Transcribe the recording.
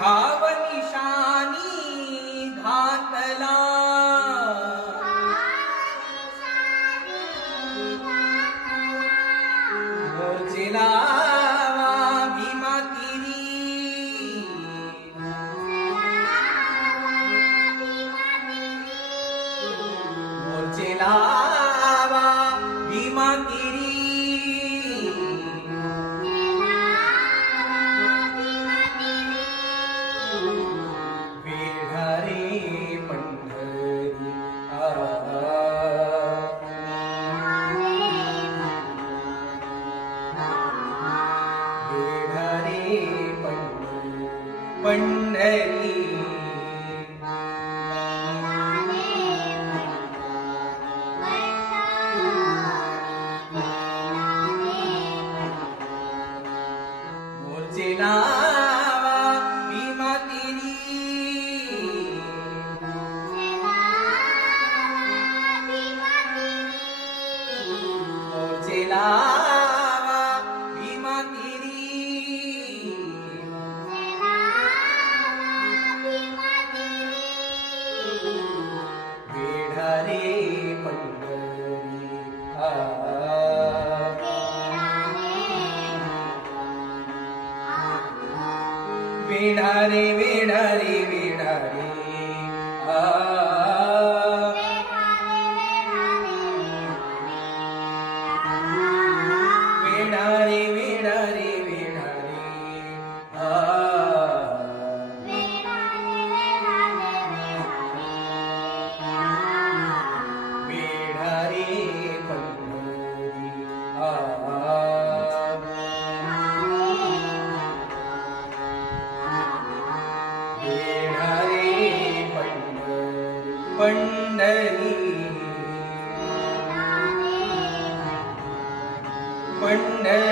घाव निशाणी घातला Morchella Bhima तिरी Morchella Bhima तिरी Pandhari Morchella Bhima तिरी Morchella Bhima तिरी वेढारे Pandhari वेढारे वेढारे वेढारे वेढारे वेढारे वेढारे वेढारे Pandhari वेढारे Pandhari Pandhari